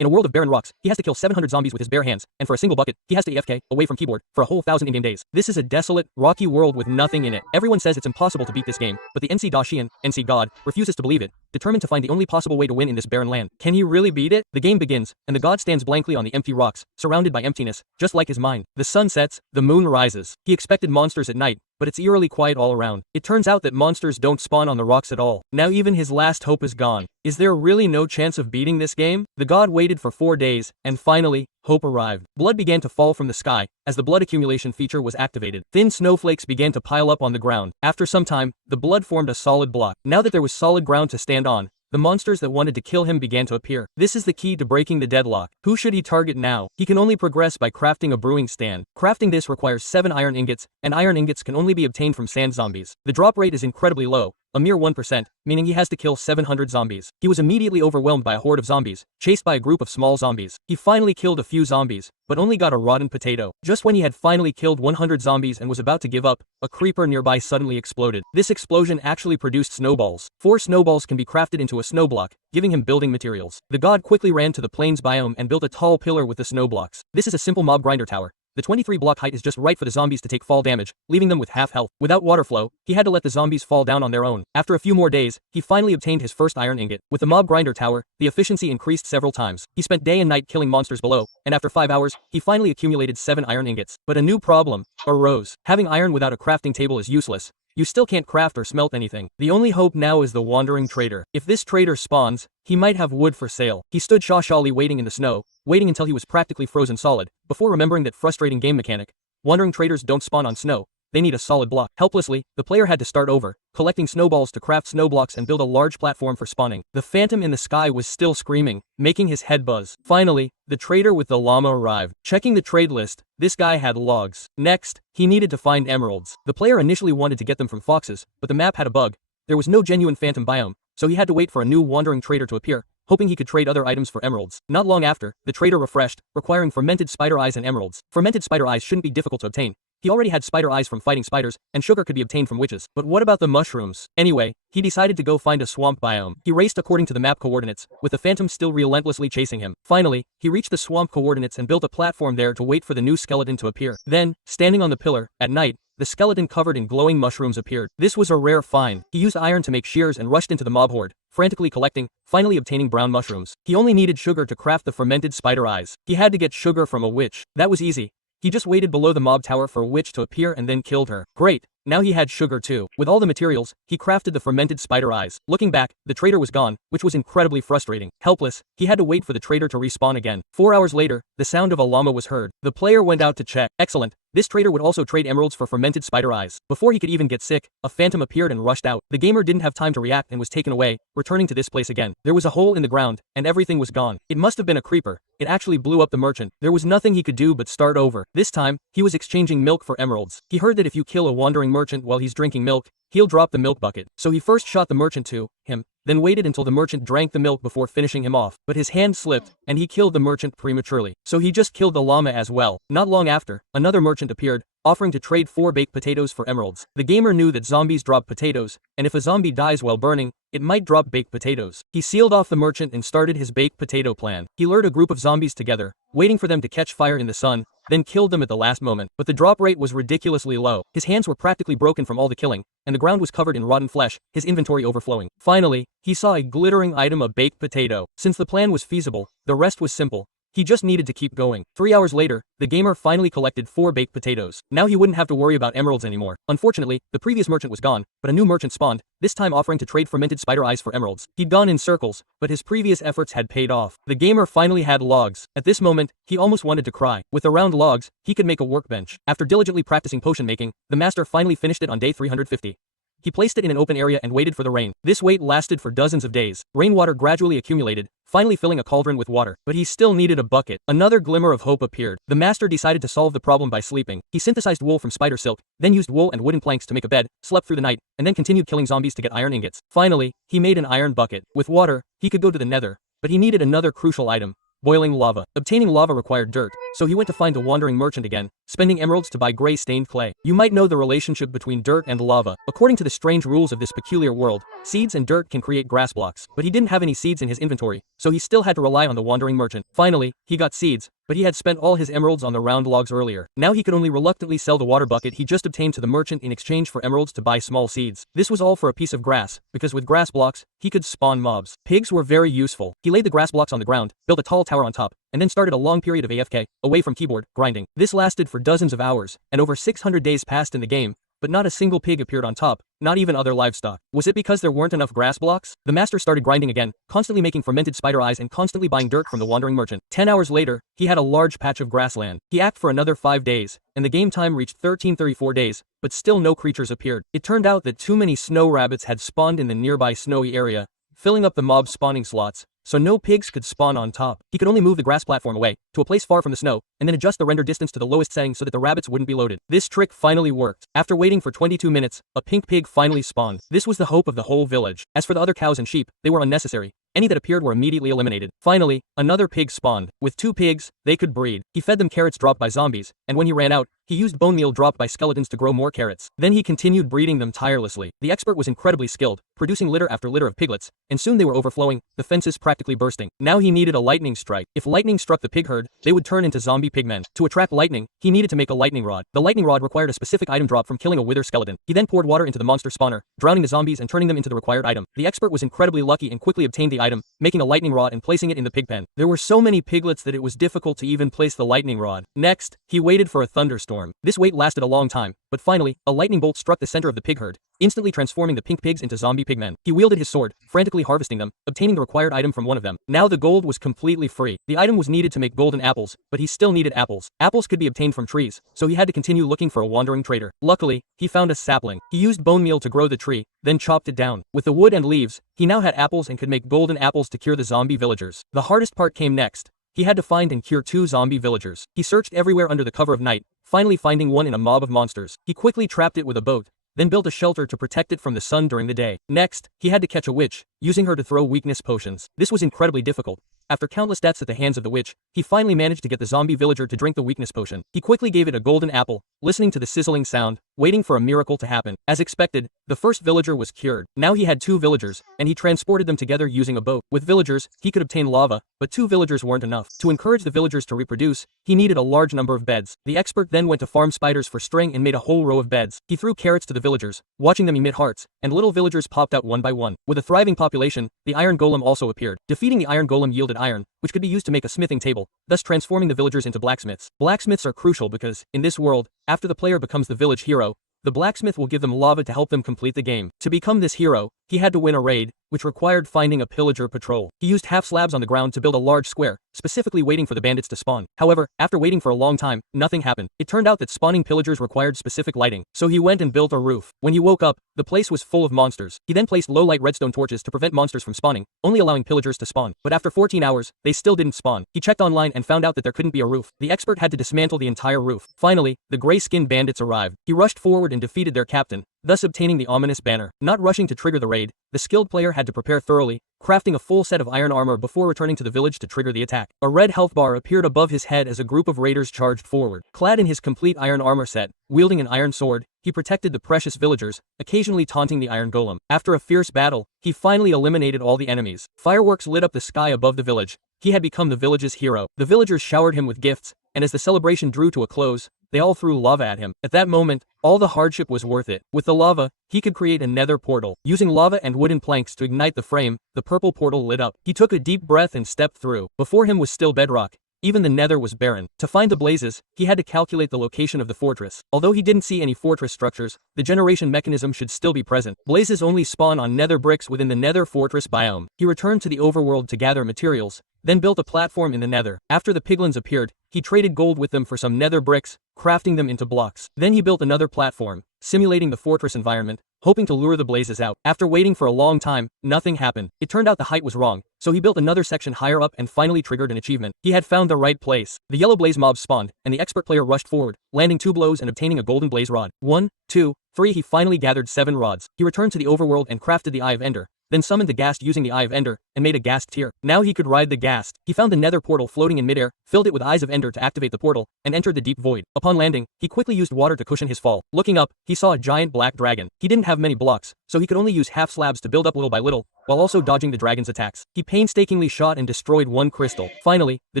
In a world of barren rocks, he has to kill 700 zombies with his bare hands, and for a single bucket, he has to AFK, away from keyboard, for a whole 1,000 in-game days. This is a desolate, rocky world with nothing in it. Everyone says it's impossible to beat this game, but the NC Dashian, NC God, refuses to believe it, determined to find the only possible way to win in this barren land. Can he really beat it? The game begins, and the god stands blankly on the empty rocks, surrounded by emptiness, just like his mind. The sun sets, the moon rises. He expected monsters at night, but it's eerily quiet all around. It turns out that monsters don't spawn on the rocks at all. Now even his last hope is gone. Is there really no chance of beating this game? The god waited for 4 days, and finally, hope arrived. Blood began to fall from the sky, as the blood accumulation feature was activated. Thin snowflakes began to pile up on the ground. After some time, the blood formed a solid block. Now that there was solid ground to stand on, the monsters that wanted to kill him began to appear. This is the key to breaking the deadlock. Who should he target now? He can only progress by crafting a brewing stand. Crafting this requires 7 iron ingots, and iron ingots can only be obtained from sand zombies. The drop rate is incredibly low, a mere 1%, meaning he has to kill 700 zombies. He was immediately overwhelmed by a horde of zombies, chased by a group of small zombies. He finally killed a few zombies, but only got a rotten potato. Just when he had finally killed 100 zombies and was about to give up, a creeper nearby suddenly exploded. This explosion actually produced snowballs. 4 snowballs can be crafted into a snow block, giving him building materials. The god quickly ran to the plains biome and built a tall pillar with the snow blocks. This is a simple mob grinder tower. The 23 block height is just right for the zombies to take fall damage, leaving them with half health. Without water flow, he had to let the zombies fall down on their own. After a few more days, he finally obtained his first iron ingot. With the mob grinder tower, the efficiency increased several times. He spent day and night killing monsters below, and after 5 hours, he finally accumulated 7 iron ingots. But a new problem arose. Having iron without a crafting table is useless. You still can't craft or smelt anything. The only hope now is the wandering trader. If this trader spawns, he might have wood for sale. He stood shawshawly waiting in the snow, waiting until he was practically frozen solid, before remembering that frustrating game mechanic. Wandering traders don't spawn on snow. They need a solid block. Helplessly, the player had to start over, collecting snowballs to craft snow blocks and build a large platform for spawning. The phantom in the sky was still screaming, making his head buzz. Finally, the trader with the llama arrived. Checking the trade list, this guy had logs. Next, he needed to find emeralds. The player initially wanted to get them from foxes, but the map had a bug. There was no genuine phantom biome, so he had to wait for a new wandering trader to appear, hoping he could trade other items for emeralds. Not long after, the trader refreshed, requiring fermented spider eyes and emeralds. Fermented spider eyes shouldn't be difficult to obtain. He already had spider eyes from fighting spiders, and sugar could be obtained from witches. But what about the mushrooms? Anyway, he decided to go find a swamp biome. He raced according to the map coordinates, with the phantom still relentlessly chasing him. Finally, he reached the swamp coordinates and built a platform there to wait for the new skeleton to appear. Then, standing on the pillar, at night, the skeleton covered in glowing mushrooms appeared. This was a rare find. He used iron to make shears and rushed into the mob horde, frantically collecting, finally obtaining brown mushrooms. He only needed sugar to craft the fermented spider eyes. He had to get sugar from a witch. That was easy. He just waited below the mob tower for a witch to appear and then killed her. Great. Now he had sugar too. With all the materials, he crafted the fermented spider eyes. Looking back, the trader was gone, which was incredibly frustrating. Helpless, he had to wait for the trader to respawn again. 4 hours later, the sound of a llama was heard. The player went out to check. Excellent. This trader would also trade emeralds for fermented spider eyes. Before he could even get sick, a phantom appeared and rushed out. The gamer didn't have time to react and was taken away, returning to this place again. There was a hole in the ground, and everything was gone. It must have been a creeper. It actually blew up the merchant. There was nothing he could do but start over. This time, he was exchanging milk for emeralds. He heard that if you kill a wandering merchant while he's drinking milk, he'll drop the milk bucket. So he first shot the merchant to him, then waited until the merchant drank the milk before finishing him off. But his hand slipped, and he killed the merchant prematurely. So he just killed the llama as well. Not long after, another merchant appeared, offering to trade 4 baked potatoes for emeralds. The gamer knew that zombies drop potatoes, and if a zombie dies while burning, it might drop baked potatoes. He sealed off the merchant and started his baked potato plan. He lured a group of zombies together, waiting for them to catch fire in the sun, then killed them at the last moment. But the drop rate was ridiculously low. His hands were practically broken from all the killing, and the ground was covered in rotten flesh, his inventory overflowing. Finally, he saw a glittering item, a baked potato. Since the plan was feasible, the rest was simple. He just needed to keep going. 3 hours later, the gamer finally collected 4 baked potatoes. Now he wouldn't have to worry about emeralds anymore. Unfortunately, the previous merchant was gone, but a new merchant spawned, this time offering to trade fermented spider eyes for emeralds. He'd gone in circles, but his previous efforts had paid off. The gamer finally had logs. At this moment, he almost wanted to cry. With the round logs, he could make a workbench. After diligently practicing potion making, the master finally finished it on day 350. He placed it in an open area and waited for the rain. This wait lasted for dozens of days. Rainwater gradually accumulated, finally filling a cauldron with water. But he still needed a bucket. Another glimmer of hope appeared. The master decided to solve the problem by sleeping. He synthesized wool from spider silk, then used wool and wooden planks to make a bed, slept through the night, and then continued killing zombies to get iron ingots. Finally, he made an iron bucket. With water, he could go to the nether, but he needed another crucial item: boiling lava. Obtaining lava required dirt, so he went to find the wandering merchant again, spending emeralds to buy gray-stained clay. You might know the relationship between dirt and lava. According to the strange rules of this peculiar world, seeds and dirt can create grass blocks, but he didn't have any seeds in his inventory, so he still had to rely on the wandering merchant. Finally, he got seeds, but he had spent all his emeralds on the round logs earlier. Now he could only reluctantly sell the water bucket he just obtained to the merchant in exchange for emeralds to buy small seeds. This was all for a piece of grass, because with grass blocks, he could spawn mobs. Pigs were very useful. He laid the grass blocks on the ground, built a tall tower on top, and then started a long period of AFK, away from keyboard, grinding. This lasted for dozens of hours, and over 600 days passed in the game, but not a single pig appeared on top, not even other livestock. Was it because there weren't enough grass blocks? The master started grinding again, constantly making fermented spider eyes and constantly buying dirt from the wandering merchant. 10 hours later, he had a large patch of grassland. He acted for another 5 days, and the game time reached 1334 days, but still no creatures appeared. It turned out that too many snow rabbits had spawned in the nearby snowy area, filling up the mob spawning slots, so no pigs could spawn on top. He could only move the grass platform away, to a place far from the snow, and then adjust the render distance to the lowest setting so that the rabbits wouldn't be loaded. This trick finally worked. After waiting for 22 minutes, a pink pig finally spawned. This was the hope of the whole village. As for the other cows and sheep, they were unnecessary. Any that appeared were immediately eliminated. Finally, another pig spawned. With 2 pigs, they could breed. He fed them carrots dropped by zombies, and when he ran out, he used bone meal dropped by skeletons to grow more carrots. Then he continued breeding them tirelessly. The expert was incredibly skilled, producing litter after litter of piglets, and soon they were overflowing, the fences practically bursting. Now he needed a lightning strike. If lightning struck the pig herd, they would turn into zombie pigmen. To attract lightning, he needed to make a lightning rod. The lightning rod required a specific item drop from killing a wither skeleton. He then poured water into the monster spawner, drowning the zombies and turning them into the required item. The expert was incredibly lucky and quickly obtained the item, making a lightning rod and placing it in the pig pen. There were so many piglets that it was difficult to even place the lightning rod. Next, he waited for a thunderstorm. This wait lasted a long time, but finally, a lightning bolt struck the center of the pig herd, instantly transforming the pink pigs into zombie pigmen. He wielded his sword, frantically harvesting them, obtaining the required item from one of them. Now the gold was completely free. The item was needed to make golden apples, but he still needed apples. Apples could be obtained from trees, so he had to continue looking for a wandering trader. Luckily, he found a sapling. He used bone meal to grow the tree, then chopped it down. With the wood and leaves, he now had apples and could make golden apples to cure the zombie villagers. The hardest part came next. He had to find and cure 2 zombie villagers. He searched everywhere under the cover of night, finally finding one in a mob of monsters. He quickly trapped it with a boat, then built a shelter to protect it from the sun during the day. Next, he had to catch a witch, using her to throw weakness potions. This was incredibly difficult. After countless deaths at the hands of the witch, he finally managed to get the zombie villager to drink the weakness potion. He quickly gave it a golden apple, listening to the sizzling sound, waiting for a miracle to happen. As expected, the first villager was cured. Now he had 2 villagers, and he transported them together using a boat. With villagers, he could obtain lava, but 2 villagers weren't enough. To encourage the villagers to reproduce, he needed a large number of beds. The expert then went to farm spiders for string and made a whole row of beds. He threw carrots to the villagers, watching them emit hearts, and little villagers popped out one by one. With a thriving population, the iron golem also appeared. Defeating the iron golem yielded iron, which could be used to make a smithing table, thus transforming the villagers into blacksmiths. Blacksmiths are crucial because, in this world, after the player becomes the village hero, the blacksmith will give them lava to help them complete the game. To become this hero, he had to win a raid, which required finding a pillager patrol. He used half slabs on the ground to build a large square, specifically waiting for the bandits to spawn. However, after waiting for a long time, nothing happened. It turned out that spawning pillagers required specific lighting, so he went and built a roof. When he woke up, the place was full of monsters. He then placed low-light redstone torches to prevent monsters from spawning, only allowing pillagers to spawn. But after 14 hours, they still didn't spawn. He checked online and found out that there couldn't be a roof. The expert had to dismantle the entire roof. Finally, the gray-skinned bandits arrived. He rushed forward and defeated their captain, thus obtaining the ominous banner. Not rushing to trigger the raid, the skilled player had to prepare thoroughly, crafting a full set of iron armor before returning to the village to trigger the attack. A red health bar appeared above his head as a group of raiders charged forward. Clad in his complete iron armor set, wielding an iron sword, he protected the precious villagers, occasionally taunting the iron golem. After a fierce battle, he finally eliminated all the enemies. Fireworks lit up the sky above the village. He had become the village's hero. The villagers showered him with gifts, and as the celebration drew to a close, they all threw lava at him. At that moment, all the hardship was worth it. With the lava, he could create a nether portal. Using lava and wooden planks to ignite the frame, the purple portal lit up. He took a deep breath and stepped through. Before him was still bedrock. Even the nether was barren. To find the blazes, he had to calculate the location of the fortress. Although he didn't see any fortress structures, the generation mechanism should still be present. Blazes only spawn on nether bricks within the nether fortress biome. He returned to the overworld to gather materials, then built a platform in the nether. After the piglins appeared, he traded gold with them for some nether bricks, crafting them into blocks. Then he built another platform, simulating the fortress environment, hoping to lure the blazes out. After waiting for a long time, nothing happened. It turned out the height was wrong, so he built another section higher up and finally triggered an achievement. He had found the right place. The yellow blaze mob spawned, and the expert player rushed forward, landing 2 blows and obtaining a golden blaze rod. 1, 2, 3. He finally gathered 7 rods. He returned to the overworld and crafted the Eye of Ender, then summoned the Ghast using the Eye of Ender, and made a Ghast tier. Now he could ride the Ghast. He found the nether portal floating in midair, filled it with Eyes of Ender to activate the portal, and entered the deep void. Upon landing, he quickly used water to cushion his fall. Looking up, he saw a giant black dragon. He didn't have many blocks, so he could only use half slabs to build up little by little, while also dodging the dragon's attacks. He painstakingly shot and destroyed one crystal. Finally, the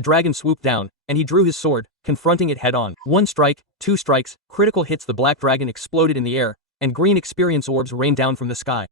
dragon swooped down, and he drew his sword, confronting it head-on. One strike, two strikes, critical hits, the black dragon exploded in the air, and green experience orbs rained down from the sky.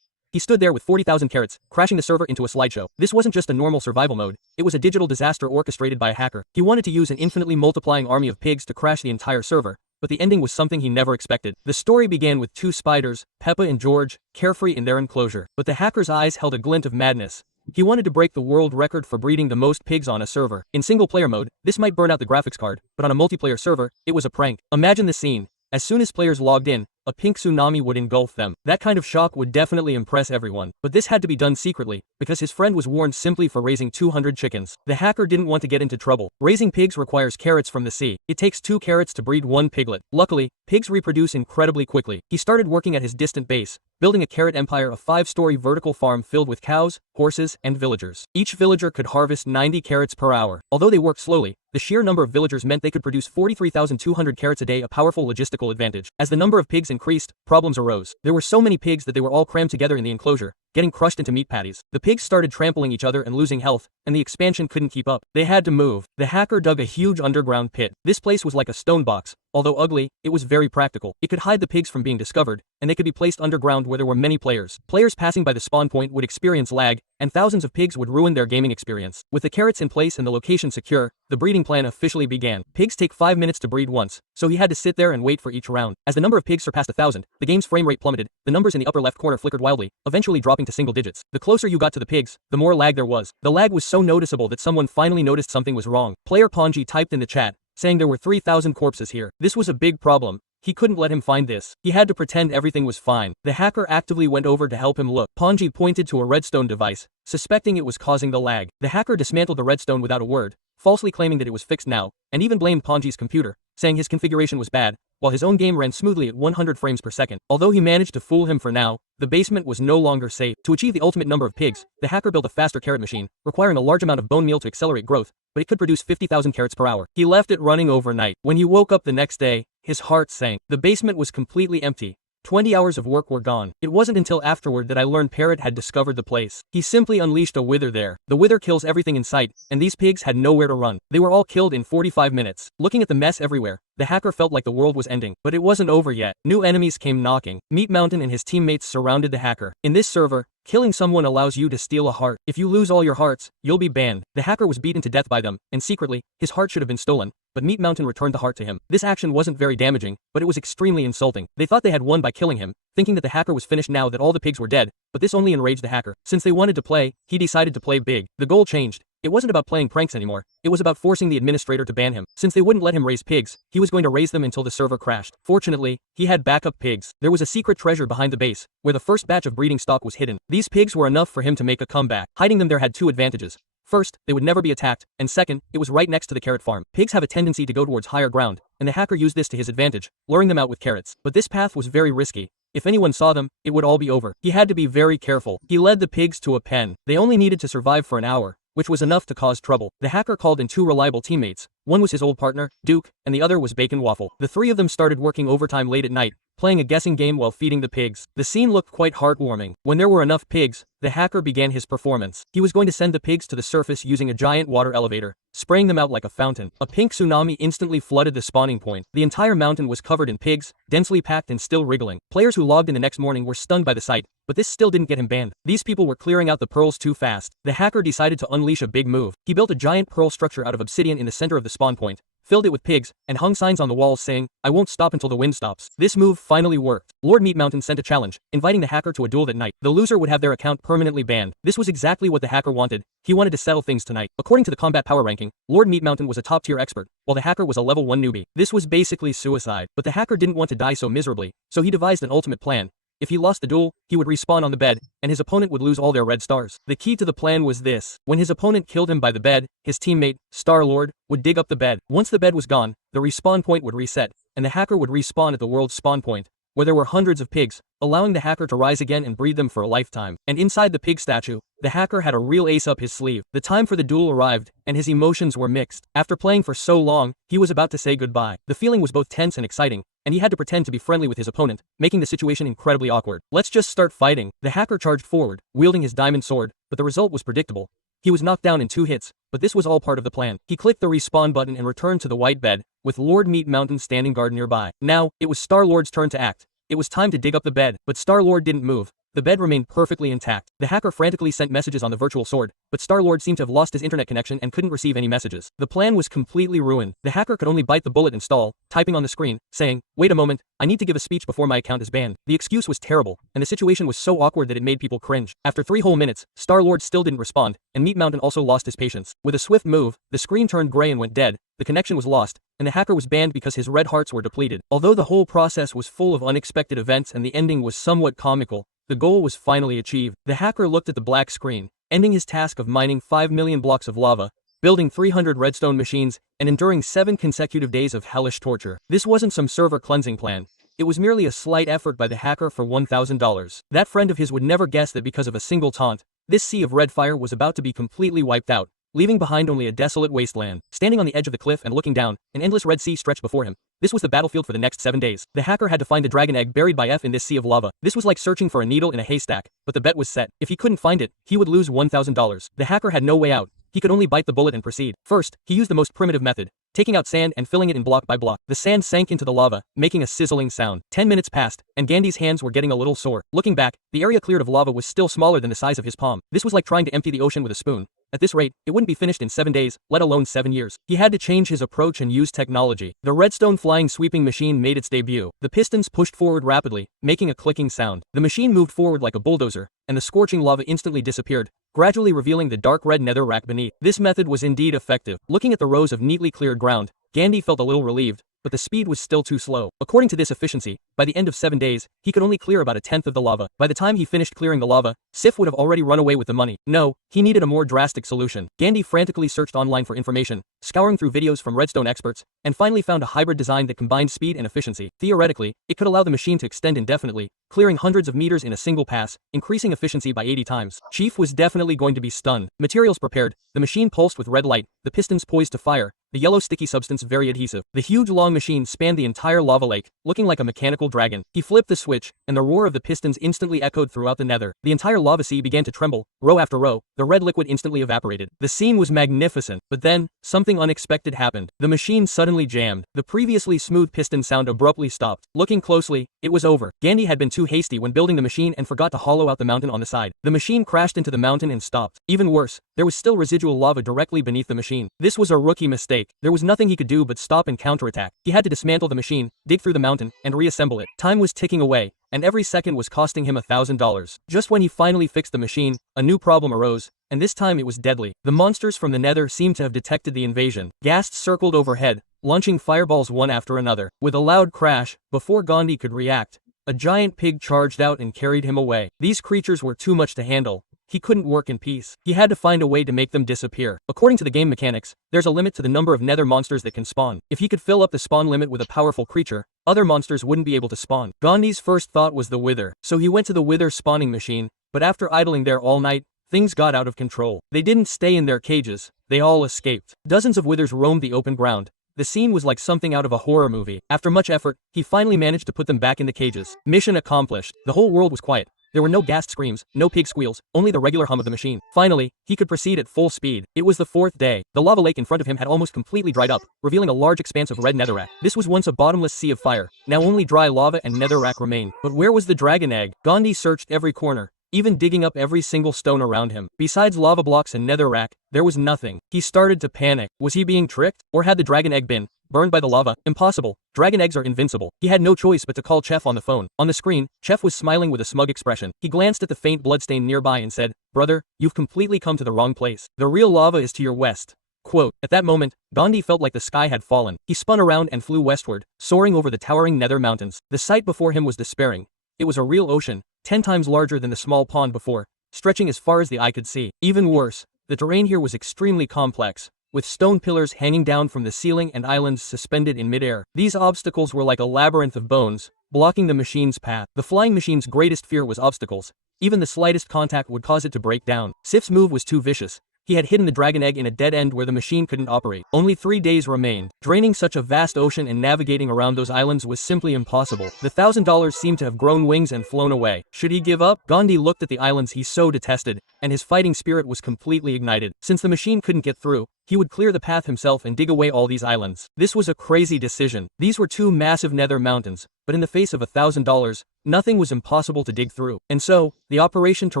He stood there with 40,000 carats, crashing the server into a slideshow. This wasn't just a normal survival mode, it was a digital disaster orchestrated by a hacker. He wanted to use an infinitely multiplying army of pigs to crash the entire server, but the ending was something he never expected. The story began with two spiders, Peppa and George, carefree in their enclosure. But the hacker's eyes held a glint of madness. He wanted to break the world record for breeding the most pigs on a server. In single-player mode, this might burn out the graphics card, but on a multiplayer server, it was a prank. Imagine the scene. As soon as players logged in, a pink tsunami would engulf them. That kind of shock would definitely impress everyone. But this had to be done secretly, because his friend was warned simply for raising 200 chickens. The hacker didn't want to get into trouble. Raising pigs requires carrots from the sea. It takes 2 carrots to breed 1 piglet. Luckily, pigs reproduce incredibly quickly. He started working at his distant base, building a carrot empire, a 5-story vertical farm filled with cows, horses, and villagers. Each villager could harvest 90 carrots per hour. Although they worked slowly, the sheer number of villagers meant they could produce 43,200 carrots a day, a powerful logistical advantage. As the number of pigs increased, problems arose. There were so many pigs that they were all crammed together in the enclosure, getting crushed into meat patties. The pigs started trampling each other and losing health, and the expansion couldn't keep up. They had to move. The hacker dug a huge underground pit. This place was like a stone box. Although ugly, it was very practical. It could hide the pigs from being discovered, and they could be placed underground where there were many players. Players passing by the spawn point would experience lag, and thousands of pigs would ruin their gaming experience. With the carrots in place and the location secure, the breeding plan officially began. Pigs take 5 minutes to breed once, so he had to sit there and wait for each round. As the number of pigs surpassed 1,000, the game's frame rate plummeted. The numbers in the upper left corner flickered wildly, eventually dropping to single digits. The closer you got to the pigs, the more lag there was. The lag was so noticeable that someone finally noticed something was wrong. Player Ponji typed in the chat, saying there were 3,000 corpses here. This was a big problem. He couldn't let him find this. He had to pretend everything was fine. The hacker actively went over to help him look. Ponji pointed to a redstone device, suspecting it was causing the lag. The hacker dismantled the redstone without a word, falsely claiming that it was fixed now, and even blamed Ponji's computer, saying his configuration was bad, while his own game ran smoothly at 100 frames per second. Although he managed to fool him for now, the basement was no longer safe. To achieve the ultimate number of pigs, the hacker built a faster carrot machine, requiring a large amount of bone meal to accelerate growth, but it could produce 50,000 carrots per hour. He left it running overnight. When he woke up the next day, his heart sank. The basement was completely empty. 20 hours of work were gone. It wasn't until afterward that I learned Parrot had discovered the place. He simply unleashed a wither there. The wither kills everything in sight, and these pigs had nowhere to run. They were all killed in 45 minutes. Looking at the mess everywhere, the hacker felt like the world was ending. But it wasn't over yet. New enemies came knocking. Meat Mountain and his teammates surrounded the hacker. In this server, killing someone allows you to steal a heart. If you lose all your hearts, you'll be banned. The hacker was beaten to death by them, and secretly, his heart should have been stolen, but Meat Mountain returned the heart to him. This action wasn't very damaging, but it was extremely insulting. They thought they had won by killing him, thinking that the hacker was finished now that all the pigs were dead, but this only enraged the hacker. Since they wanted to play, he decided to play big. The goal changed. It wasn't about playing pranks anymore, it was about forcing the administrator to ban him. Since they wouldn't let him raise pigs, he was going to raise them until the server crashed. Fortunately, he had backup pigs. There was a secret treasure behind the base, where the first batch of breeding stock was hidden. These pigs were enough for him to make a comeback. Hiding them there had 2 advantages. First, they would never be attacked, and second, it was right next to the carrot farm. Pigs have a tendency to go towards higher ground, and the hacker used this to his advantage, luring them out with carrots. But this path was very risky. If anyone saw them, it would all be over. He had to be very careful. He led the pigs to a pen. They only needed to survive for an hour, which was enough to cause trouble. The hacker called in 2 reliable teammates. One was his old partner, Duke, and the other was Bacon Waffle. The 3 of them started working overtime late at night, playing a guessing game while feeding the pigs. The scene looked quite heartwarming. When there were enough pigs, the hacker began his performance. He was going to send the pigs to the surface using a giant water elevator, spraying them out like a fountain. A pink tsunami instantly flooded the spawning point. The entire mountain was covered in pigs, densely packed and still wriggling. Players who logged in the next morning were stunned by the sight, but this still didn't get him banned. These people were clearing out the pearls too fast. The hacker decided to unleash a big move. He built a giant pearl structure out of obsidian in the center of the spawn point, filled it with pigs, and hung signs on the walls saying, "I won't stop until the wind stops." This move finally worked. Lord Meat Mountain sent a challenge, inviting the hacker to a duel that night. The loser would have their account permanently banned. This was exactly what the hacker wanted. He wanted to settle things tonight. According to the combat power ranking, Lord Meat Mountain was a top-tier expert, while the hacker was a level 1 newbie. This was basically suicide, but the hacker didn't want to die so miserably, so he devised an ultimate plan. If he lost the duel, he would respawn on the bed, and his opponent would lose all their red stars. The key to the plan was this. When his opponent killed him by the bed, his teammate, Star-Lord, would dig up the bed. Once the bed was gone, the respawn point would reset, and the hacker would respawn at the world's spawn point, where there were hundreds of pigs, allowing the hacker to rise again and breed them for a lifetime. And inside the pig statue, the hacker had a real ace up his sleeve. The time for the duel arrived, and his emotions were mixed. After playing for so long, he was about to say goodbye. The feeling was both tense and exciting, and he had to pretend to be friendly with his opponent, making the situation incredibly awkward. Let's just start fighting. The hacker charged forward, wielding his diamond sword, but the result was predictable. He was knocked down in 2 hits, but this was all part of the plan. He clicked the respawn button and returned to the white bed, with Lord Meat Mountain standing guard nearby. Now, it was Star-Lord's turn to act. It was time to dig up the bed, but Star-Lord didn't move. The bed remained perfectly intact. The hacker frantically sent messages on the virtual sword, but Star-Lord seemed to have lost his internet connection and couldn't receive any messages. The plan was completely ruined. The hacker could only bite the bullet and stall, typing on the screen, saying, "Wait a moment, I need to give a speech before my account is banned." The excuse was terrible, and the situation was so awkward that it made people cringe. After 3 whole minutes, Star-Lord still didn't respond, and Meat Mountain also lost his patience. With a swift move, the screen turned gray and went dead, the connection was lost, and the hacker was banned because his red hearts were depleted. Although the whole process was full of unexpected events and the ending was somewhat comical, the goal was finally achieved. The hacker looked at the black screen, ending his task of mining 5 million blocks of lava, building 300 redstone machines, and enduring 7 consecutive days of hellish torture. This wasn't some server cleansing plan. It was merely a slight effort by the hacker for $1,000. That friend of his would never guess that because of a single taunt, this sea of red fire was about to be completely wiped out, leaving behind only a desolate wasteland. Standing on the edge of the cliff and looking down, an endless red sea stretched before him. This was the battlefield for the next 7 days. The hacker had to find the dragon egg buried by F in this sea of lava. This was like searching for a needle in a haystack, but the bet was set. If he couldn't find it, he would lose $1,000. The hacker had no way out. He could only bite the bullet and proceed. First, he used the most primitive method, taking out sand and filling it in block by block. The sand sank into the lava, making a sizzling sound. 10 minutes passed, and Gandhi's hands were getting a little sore. Looking back, the area cleared of lava was still smaller than the size of his palm. This was like trying to empty the ocean with a spoon. At this rate, it wouldn't be finished in 7 days, let alone 7 years. He had to change his approach and use technology. The redstone flying sweeping machine made its debut. The pistons pushed forward rapidly, making a clicking sound. The machine moved forward like a bulldozer, and the scorching lava instantly disappeared, gradually revealing the dark red nether rack beneath. This method was indeed effective. Looking at the rows of neatly cleared ground, Gandhi felt a little relieved, but the speed was still too slow. According to this efficiency, by the end of 7 days, he could only clear about 1/10 of the lava. By the time he finished clearing the lava, Sif would have already run away with the money. No, he needed a more drastic solution. Gandhi frantically searched online for information, scouring through videos from redstone experts, and finally found a hybrid design that combined speed and efficiency. Theoretically, it could allow the machine to extend indefinitely, clearing hundreds of meters in a single pass, increasing efficiency by 80 times. Chief was definitely going to be stunned. Materials prepared, the machine pulsed with red light, the pistons poised to fire, the yellow sticky substance very adhesive. The huge long machine spanned the entire lava lake, looking like a mechanical dragon. He flipped the switch, and the roar of the pistons instantly echoed throughout the nether. The entire lava sea began to tremble, row after row, the red liquid instantly evaporated. The scene was magnificent, but then, something unexpected happened. The machine suddenly jammed. The previously smooth piston sound abruptly stopped. Looking closely, it was over. Gandhi had been too hasty when building the machine and forgot to hollow out the mountain on the side. The machine crashed into the mountain and stopped. Even worse, there was still residual lava directly beneath the machine. This was a rookie mistake. There was nothing he could do but stop and counterattack. He had to dismantle the machine, dig through the mountain, and reassemble it. Time was ticking away, and every second was costing him $1,000. Just when he finally fixed the machine, a new problem arose, and this time it was deadly. The monsters from the nether seemed to have detected the invasion. Ghasts circled overhead, launching fireballs one after another. With a loud crash, before Gandhi could react, a giant pig charged out and carried him away. These creatures were too much to handle. He couldn't work in peace. He had to find a way to make them disappear. According to the game mechanics, there's a limit to the number of nether monsters that can spawn. If he could fill up the spawn limit with a powerful creature, other monsters wouldn't be able to spawn. Gandhi's first thought was the wither, so he went to the wither spawning machine, but after idling there all night, things got out of control. They didn't stay in their cages, they all escaped. Dozens of withers roamed the open ground. The scene was like something out of a horror movie. After much effort, he finally managed to put them back in the cages. Mission accomplished. The whole world was quiet. There were no ghast screams, no pig squeals, only the regular hum of the machine. Finally, he could proceed at full speed. It was the 4th day. The lava lake in front of him had almost completely dried up, revealing a large expanse of red netherrack. This was once a bottomless sea of fire. Now only dry lava and netherrack remained. But where was the dragon egg? Gandhi searched every corner, even digging up every single stone around him. Besides lava blocks and netherrack, there was nothing. He started to panic. Was he being tricked? Or had the dragon egg been burned by the lava? Impossible. Dragon eggs are invincible. He had no choice but to call Chef on the phone. On the screen, Chef was smiling with a smug expression. He glanced at the faint bloodstain nearby and said, "Brother, you've completely come to the wrong place. The real lava is to your west." Quote, at that moment, Gandhi felt like the sky had fallen. He spun around and flew westward, soaring over the towering nether mountains. The sight before him was despairing. It was a real ocean, 10 times larger than the small pond before, stretching as far as the eye could see. Even worse, the terrain here was extremely complex, with stone pillars hanging down from the ceiling and islands suspended in midair. These obstacles were like a labyrinth of bones, blocking the machine's path. The flying machine's greatest fear was obstacles. Even the slightest contact would cause it to break down. Sif's move was too vicious. He had hidden the dragon egg in a dead end where the machine couldn't operate. Only 3 days remained. Draining such a vast ocean and navigating around those islands was simply impossible. The $1,000 seemed to have grown wings and flown away. Should he give up? Gandhi looked at the islands he so detested, and his fighting spirit was completely ignited. Since the machine couldn't get through, he would clear the path himself and dig away all these islands. This was a crazy decision. These were 2 massive nether mountains, but in the face of $1,000, nothing was impossible to dig through. And so, the operation to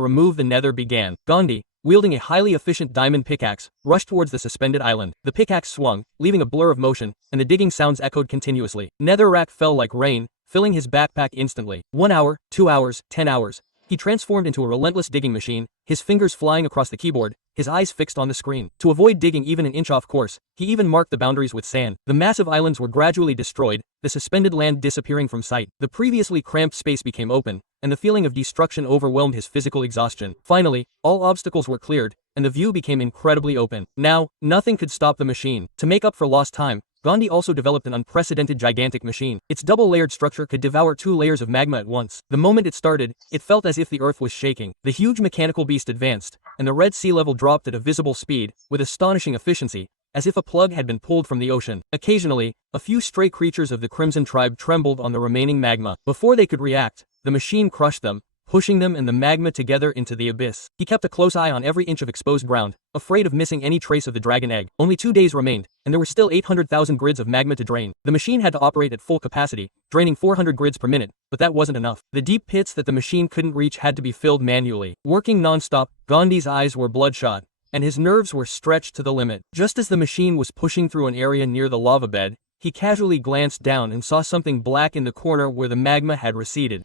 remove the nether began. Gandhi, wielding a highly efficient diamond pickaxe, rushed towards the suspended island. The pickaxe swung, leaving a blur of motion, and the digging sounds echoed continuously. Netherrack fell like rain, filling his backpack instantly. 1 hour, 2 hours, 10 hours. He transformed into a relentless digging machine, his fingers flying across the keyboard, his eyes fixed on the screen. To avoid digging even an inch off course, he even marked the boundaries with sand. The massive islands were gradually destroyed, the suspended land disappearing from sight. The previously cramped space became open, and the feeling of destruction overwhelmed his physical exhaustion. Finally, all obstacles were cleared, and the view became incredibly open. Now, nothing could stop the machine. To make up for lost time, Gandhi also developed an unprecedented gigantic machine. Its double-layered structure could devour 2 layers of magma at once. The moment it started, it felt as if the earth was shaking. The huge mechanical beast advanced, and the red sea level dropped at a visible speed, with astonishing efficiency, as if a plug had been pulled from the ocean. Occasionally, a few stray creatures of the Crimson Tribe trembled on the remaining magma. Before they could react, the machine crushed them, pushing them and the magma together into the abyss. He kept a close eye on every inch of exposed ground, afraid of missing any trace of the dragon egg. Only 2 days remained, and there were still 800,000 grids of magma to drain. The machine had to operate at full capacity, draining 400 grids per minute, but that wasn't enough. The deep pits that the machine couldn't reach had to be filled manually. Working non-stop, Gandhi's eyes were bloodshot, and his nerves were stretched to the limit. Just as the machine was pushing through an area near the lava bed, he casually glanced down and saw something black in the corner where the magma had receded.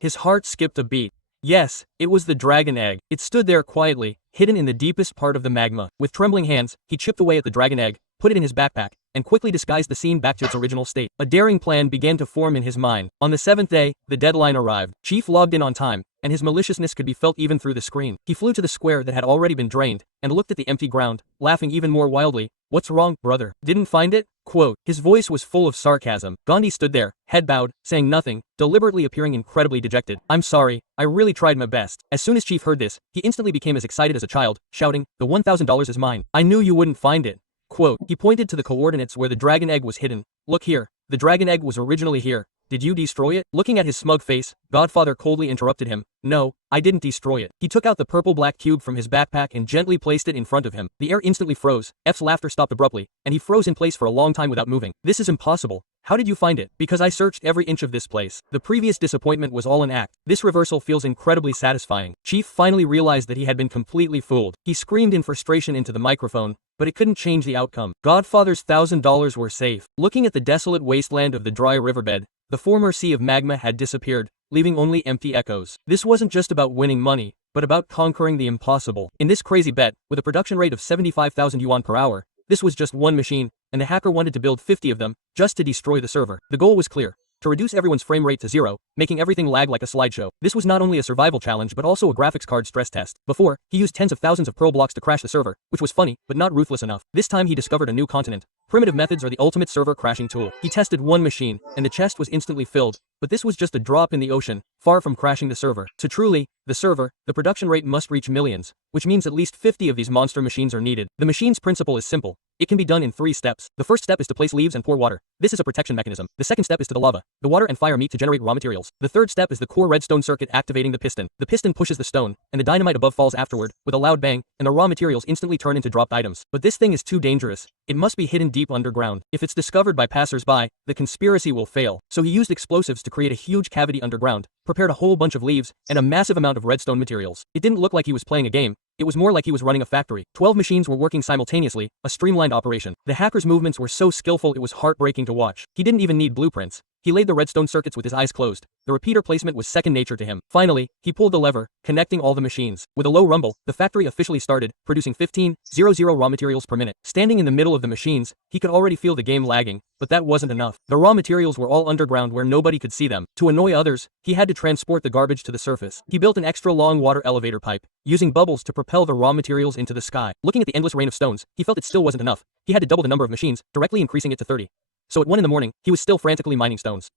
His heart skipped a beat. Yes, it was the dragon egg. It stood there quietly, hidden in the deepest part of the magma. With trembling hands, he chipped away at the dragon egg, put it in his backpack, and quickly disguised the scene back to its original state. A daring plan began to form in his mind. On the 7th day, the deadline arrived. Chief logged in on time, and his maliciousness could be felt even through the screen. He flew to the square that had already been drained, and looked at the empty ground, laughing even more wildly. "What's wrong, brother? Didn't find it?" Quote. His voice was full of sarcasm. Gandhi stood there, head bowed, saying nothing, deliberately appearing incredibly dejected. "I'm sorry, I really tried my best." As soon as Chief heard this, he instantly became as excited as a child, shouting, "The $1,000 is mine. I knew you wouldn't find it." Quote. He pointed to the coordinates where the dragon egg was hidden. "Look here, the dragon egg was originally here. Did you destroy it?" Looking at his smug face, Godfather coldly interrupted him. "No, I didn't destroy it." He took out the purple-black cube from his backpack and gently placed it in front of him. The air instantly froze, F's laughter stopped abruptly, and he froze in place for a long time without moving. "This is impossible. How did you find it?" "Because I searched every inch of this place." The previous disappointment was all an act. This reversal feels incredibly satisfying. Chief finally realized that he had been completely fooled. He screamed in frustration into the microphone, but it couldn't change the outcome. Godfather's $1,000 were safe. Looking at the desolate wasteland of the dry riverbed, the former sea of magma had disappeared, leaving only empty echoes. This wasn't just about winning money, but about conquering the impossible. In this crazy bet, with a production rate of 75,000 yuan per hour, this was just one machine, and the hacker wanted to build 50 of them, just to destroy the server. The goal was clear: to reduce everyone's frame rate to 0, making everything lag like a slideshow. This was not only a survival challenge but also a graphics card stress test. Before, he used tens of thousands of pearl blocks to crash the server, which was funny, but not ruthless enough. This time he discovered a new continent. Primitive methods are the ultimate server crashing tool. He tested one machine, and the chest was instantly filled, but this was just a drop in the ocean, far from crashing the server. To truly, the server, the production rate must reach millions, which means at least 50 of these monster machines are needed. The machine's principle is simple. It can be done in 3 steps. The first step is to place leaves and pour water. This is a protection mechanism. The second step is to the lava. The water and fire meet to generate raw materials. The third step is the core redstone circuit activating the piston. The piston pushes the stone, and the dynamite above falls afterward, with a loud bang, and the raw materials instantly turn into dropped items. But this thing is too dangerous. It must be hidden deep underground. If it's discovered by passers-by, the conspiracy will fail. So he used explosives to create a huge cavity underground, prepared a whole bunch of leaves, and a massive amount of redstone materials. It didn't look like he was playing a game. It was more like he was running a factory. 12 machines were working simultaneously, a streamlined operation. The hacker's movements were so skillful it was heartbreaking to watch. He didn't even need blueprints. He laid the redstone circuits with his eyes closed. The repeater placement was second nature to him. Finally, he pulled the lever, connecting all the machines. With a low rumble, the factory officially started, producing 15,000 raw materials per minute. Standing in the middle of the machines, he could already feel the game lagging, but that wasn't enough. The raw materials were all underground where nobody could see them. To annoy others, he had to transport the garbage to the surface. He built an extra long water elevator pipe, using bubbles to propel the raw materials into the sky. Looking at the endless rain of stones, he felt it still wasn't enough. He had to double the number of machines, directly increasing it to 30. So at 1 in the morning, he was still frantically mining stones.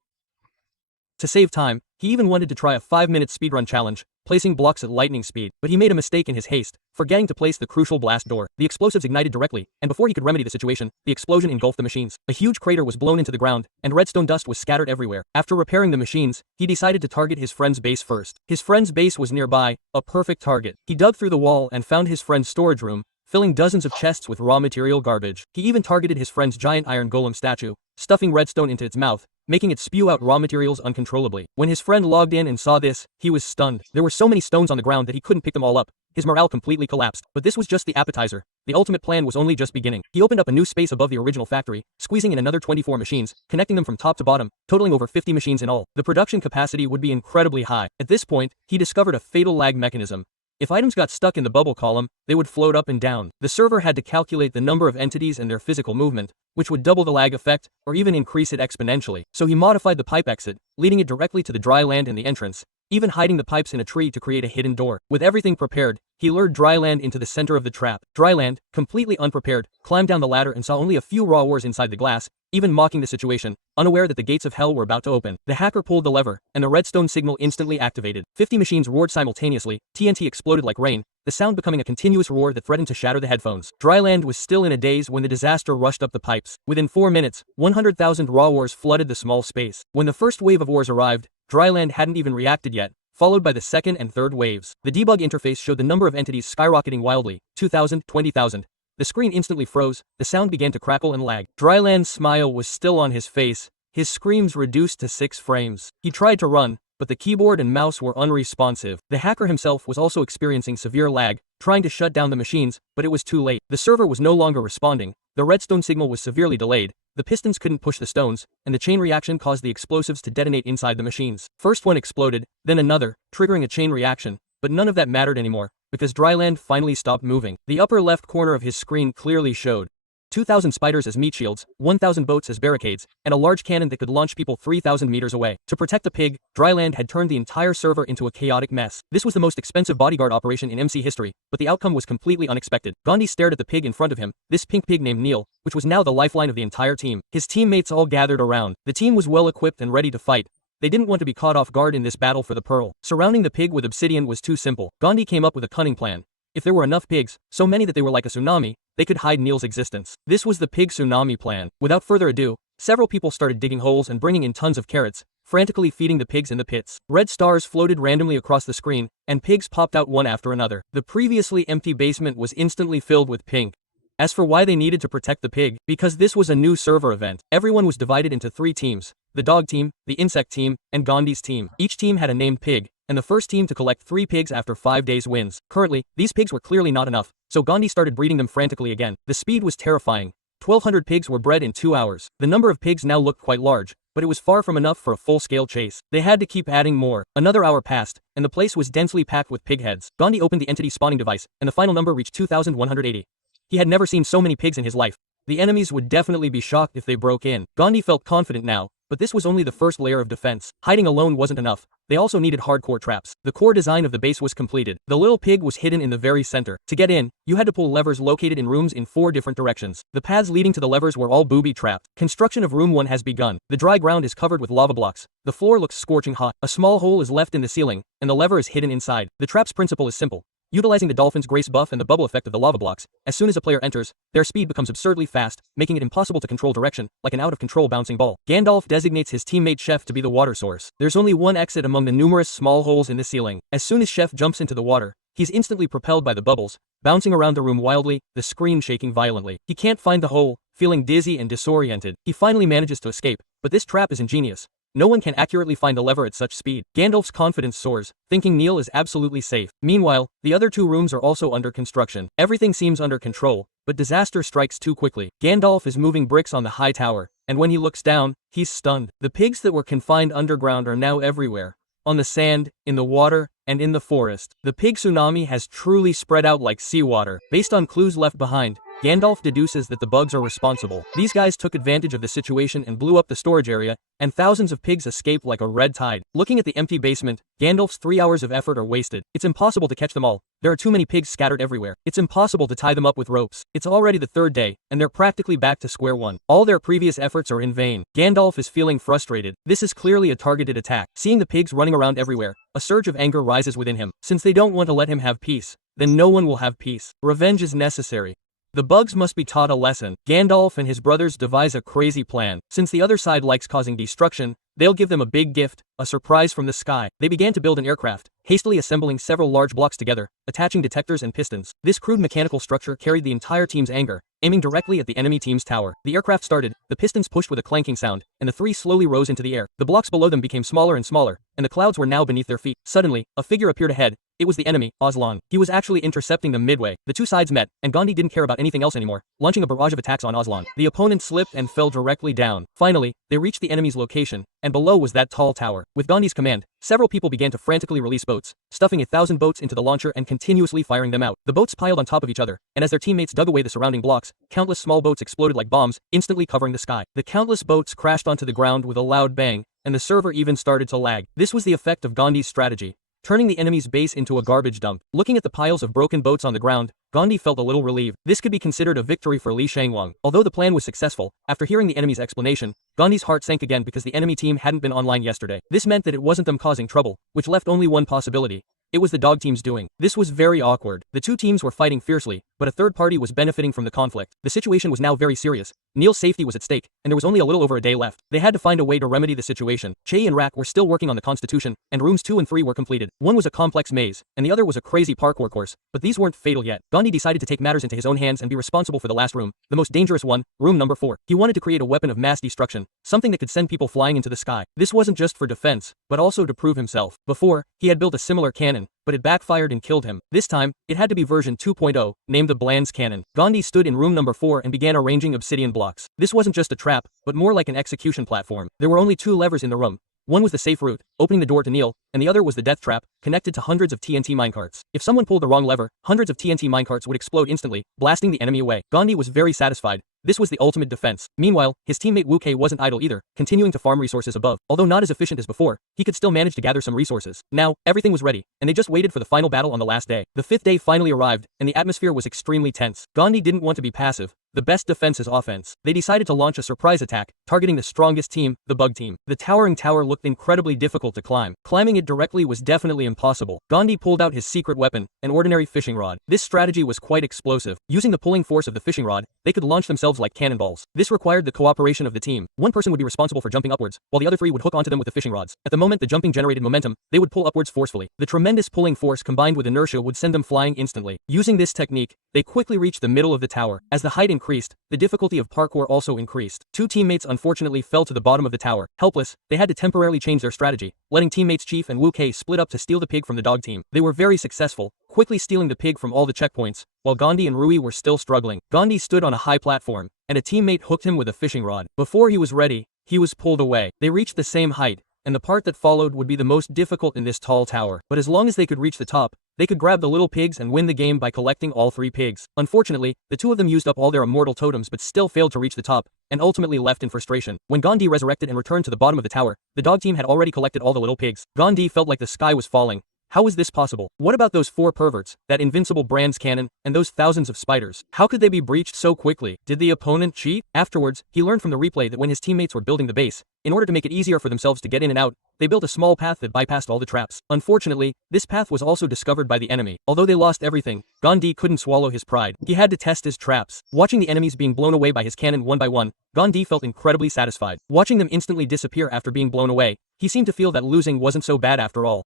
To save time, he even wanted to try a 5-minute speedrun challenge, placing blocks at lightning speed, but he made a mistake in his haste, forgetting to place the crucial blast door. The explosives ignited directly, and before he could remedy the situation, the explosion engulfed the machines. A huge crater was blown into the ground, and redstone dust was scattered everywhere. After repairing the machines, he decided to target his friend's base first. His friend's base was nearby, a perfect target. He dug through the wall and found his friend's storage room, filling dozens of chests with raw material garbage. He even targeted his friend's giant iron golem statue, stuffing redstone into its mouth, making it spew out raw materials uncontrollably. When his friend logged in and saw this, he was stunned. There were so many stones on the ground that he couldn't pick them all up. His morale completely collapsed. But this was just the appetizer. The ultimate plan was only just beginning. He opened up a new space above the original factory, squeezing in another 24 machines, connecting them from top to bottom, totaling over 50 machines in all. The production capacity would be incredibly high. At this point, he discovered a fatal lag mechanism. If items got stuck in the bubble column, they would float up and down. The server had to calculate the number of entities and their physical movement, which would double the lag effect, or even increase it exponentially. So he modified the pipe exit, leading it directly to the dry land in the entrance, even hiding the pipes in a tree to create a hidden door. With everything prepared, he lured Dryland into the center of the trap. Dryland, completely unprepared, climbed down the ladder and saw only a few raw ores inside the glass, even mocking the situation, unaware that the gates of hell were about to open. The hacker pulled the lever, and the redstone signal instantly activated. 50 machines roared simultaneously, TNT exploded like rain, the sound becoming a continuous roar that threatened to shatter the headphones. Dryland was still in a daze when the disaster rushed up the pipes. Within 4 minutes, 100,000 raw ores flooded the small space. When the first wave of ores arrived, Dryland hadn't even reacted yet, followed by the second and third waves. The debug interface showed the number of entities skyrocketing wildly, 2,000, 20,000. The screen instantly froze, the sound began to crackle and lag. Dryland's smile was still on his face, his screams reduced to 6 frames. He tried to run, but the keyboard and mouse were unresponsive. The hacker himself was also experiencing severe lag, trying to shut down the machines, but it was too late. The server was no longer responding, the redstone signal was severely delayed, the pistons couldn't push the stones, and the chain reaction caused the explosives to detonate inside the machines. First one exploded, then another, triggering a chain reaction, but none of that mattered anymore, because Dryland finally stopped moving. The upper left corner of his screen clearly showed 2,000 spiders as meat shields, 1,000 boats as barricades, and a large cannon that could launch people 3,000 meters away. To protect the pig, Dryland had turned the entire server into a chaotic mess. This was the most expensive bodyguard operation in MC history, but the outcome was completely unexpected. Gandhi stared at the pig in front of him, this pink pig named Neil, which was now the lifeline of the entire team. His teammates all gathered around. The team was well equipped and ready to fight. They didn't want to be caught off guard in this battle for the pearl. Surrounding the pig with obsidian was too simple. Gandhi came up with a cunning plan. If there were enough pigs, so many that they were like a tsunami, they could hide Neil's existence. This was the pig tsunami plan. Without further ado, several people started digging holes and bringing in tons of carrots, frantically feeding the pigs in the pits. Red stars floated randomly across the screen, and pigs popped out one after another. The previously empty basement was instantly filled with pink. As for why they needed to protect the pig, because this was a new server event, everyone was divided into 3 teams: the dog team, the insect team, and Gandhi's team. Each team had a named pig, and the first team to collect 3 pigs after 5 days wins. Currently, these pigs were clearly not enough, so Gandhi started breeding them frantically again. The speed was terrifying. 1,200 pigs were bred in 2 hours. The number of pigs now looked quite large, but it was far from enough for a full-scale chase. They had to keep adding more. Another hour passed, and the place was densely packed with pig heads. Gandhi opened the entity spawning device, and the final number reached 2,180. He had never seen so many pigs in his life. The enemies would definitely be shocked if they broke in. Gandhi felt confident now, but this was only the first layer of defense. Hiding alone wasn't enough. They also needed hardcore traps. The core design of the base was completed. The little pig was hidden in the very center. To get in, you had to pull levers located in rooms in 4 different directions. The paths leading to the levers were all booby-trapped. Construction of room 1 has begun. The dry ground is covered with lava blocks. The floor looks scorching hot. A small hole is left in the ceiling, and the lever is hidden inside. The trap's principle is simple. Utilizing the dolphin's grace buff and the bubble effect of the lava blocks, as soon as a player enters, their speed becomes absurdly fast, making it impossible to control direction, like an out-of-control bouncing ball. Gandalf designates his teammate Chef to be the water source. There's only one exit among the numerous small holes in the ceiling. As soon as Chef jumps into the water, he's instantly propelled by the bubbles, bouncing around the room wildly, the screen shaking violently. He can't find the hole, feeling dizzy and disoriented. He finally manages to escape, but this trap is ingenious. No one can accurately find the lever at such speed. Gandalf's confidence soars, thinking Neil is absolutely safe. Meanwhile, the other 2 rooms are also under construction. Everything seems under control, but disaster strikes too quickly. Gandalf is moving bricks on the high tower, and when he looks down, he's stunned. The pigs that were confined underground are now everywhere. On the sand, in the water, and in the forest. The pig tsunami has truly spread out like seawater. Based on clues left behind, Gandalf deduces that the bugs are responsible. These guys took advantage of the situation and blew up the storage area, and thousands of pigs escaped like a red tide. Looking at the empty basement, Gandalf's 3 hours of effort are wasted. It's impossible to catch them all. There are too many pigs scattered everywhere. It's impossible to tie them up with ropes. It's already the third day, and they're practically back to square one. All their previous efforts are in vain. Gandalf is feeling frustrated. This is clearly a targeted attack. Seeing the pigs running around everywhere, a surge of anger rises within him. Since they don't want to let him have peace, then no one will have peace. Revenge is necessary. The bugs must be taught a lesson. Gandalf and his brothers devise a crazy plan. Since the other side likes causing destruction, they'll give them a big gift, a surprise from the sky. They began to build an aircraft, hastily assembling several large blocks together, attaching detectors and pistons. This crude mechanical structure carried the entire team's anger, aiming directly at the enemy team's tower. The aircraft started, the pistons pushed with a clanking sound, and the three slowly rose into the air. The blocks below them became smaller and smaller, and the clouds were now beneath their feet. Suddenly, a figure appeared ahead. It was the enemy, Aslan. He was actually intercepting them midway. The two sides met, and Gandhi didn't care about anything else anymore, launching a barrage of attacks on Aslan. The opponent slipped and fell directly down. Finally, they reached the enemy's location, and below was that tall tower. With Gandhi's command, several people began to frantically release boats, stuffing 1,000 boats into the launcher and continuously firing them out. The boats piled on top of each other, and as their teammates dug away the surrounding blocks, countless small boats exploded like bombs, instantly covering the sky. The countless boats crashed onto the ground with a loud bang, and the server even started to lag. This was the effect of Gandhi's strategy, turning the enemy's base into a garbage dump. Looking at the piles of broken boats on the ground, Gandhi felt a little relieved. This could be considered a victory for Li Shangwang. Although the plan was successful, after hearing the enemy's explanation, Gandhi's heart sank again because the enemy team hadn't been online yesterday. This meant that it wasn't them causing trouble, which left only one possibility. It was the dog team's doing. This was very awkward. The two teams were fighting fiercely, but a third party was benefiting from the conflict. The situation was now very serious. Neil's safety was at stake, and there was only a little over a day left. They had to find a way to remedy the situation. Che and Rak were still working on the Constitution, and rooms 2 and 3 were completed. One was a complex maze, and the other was a crazy parkour course, but these weren't fatal yet. Gandhi decided to take matters into his own hands and be responsible for the last room, the most dangerous one, room number 4. He wanted to create a weapon of mass destruction, something that could send people flying into the sky. This wasn't just for defense, but also to prove himself. Before, he had built a similar cannon, but it backfired and killed him. This time, it had to be version 2.0, named the Bland's Cannon. Gandhi stood in room number 4 and began arranging obsidian blocks. This wasn't just a trap, but more like an execution platform. There were only 2 levers in the room. One was the safe route, opening the door to Neil, and the other was the death trap, connected to hundreds of TNT minecarts. If someone pulled the wrong lever, hundreds of TNT minecarts would explode instantly, blasting the enemy away. Gandhi was very satisfied. This was the ultimate defense. Meanwhile, his teammate Wu Kei wasn't idle either, continuing to farm resources above. Although not as efficient as before, he could still manage to gather some resources. Now, everything was ready, and they just waited for the final battle on the last day. The 5th day finally arrived, and the atmosphere was extremely tense. Gandhi didn't want to be passive. The best defense is offense. They decided to launch a surprise attack, targeting the strongest team, the bug team. The towering tower looked incredibly difficult to climb. Climbing it directly was definitely impossible. Gandhi pulled out his secret weapon, an ordinary fishing rod. This strategy was quite explosive. Using the pulling force of the fishing rod, they could launch themselves like cannonballs. This required the cooperation of the team. One person would be responsible for jumping upwards, while the other 3 would hook onto them with the fishing rods. At the moment the jumping generated momentum, they would pull upwards forcefully. The tremendous pulling force combined with inertia would send them flying instantly. Using this technique, they quickly reached the middle of the tower. As the height increased, the difficulty of parkour also increased. 2 teammates unfortunately fell to the bottom of the tower. Helpless, they had to temporarily change their strategy, letting teammates Chief and Wu Kei split up to steal the pig from the dog team. They were very successful, quickly stealing the pig from all the checkpoints, while Gandhi and Rui were still struggling. Gandhi stood on a high platform, and a teammate hooked him with a fishing rod. Before he was ready, he was pulled away. They reached the same height, and the part that followed would be the most difficult in this tall tower. But as long as they could reach the top, they could grab the little pigs and win the game by collecting all 3 pigs. Unfortunately, the 2 of them used up all their immortal totems but still failed to reach the top, and ultimately left in frustration. When Gandhi resurrected and returned to the bottom of the tower, the dog team had already collected all the little pigs. Gandhi felt like the sky was falling. How was this possible? What about those 4 perverts, that invincible Brand's cannon, and those thousands of spiders? How could they be breached so quickly? Did the opponent cheat? Afterwards, he learned from the replay that when his teammates were building the base, in order to make it easier for themselves to get in and out, they built a small path that bypassed all the traps. Unfortunately, this path was also discovered by the enemy. Although they lost everything, Gandhi couldn't swallow his pride. He had to test his traps. Watching the enemies being blown away by his cannon one by one, Gandhi felt incredibly satisfied. Watching them instantly disappear after being blown away, he seemed to feel that losing wasn't so bad after all.